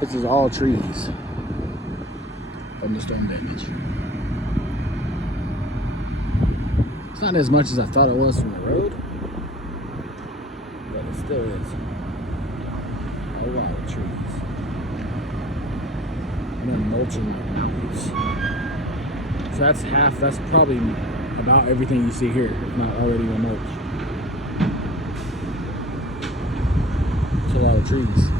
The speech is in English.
This is all trees from the storm damage. It's not as much as I thought it was from the road, but it still is a lot of trees. And then mulching mountains. So that's probably about everything you see here, if not already a mulch. It's a lot of trees.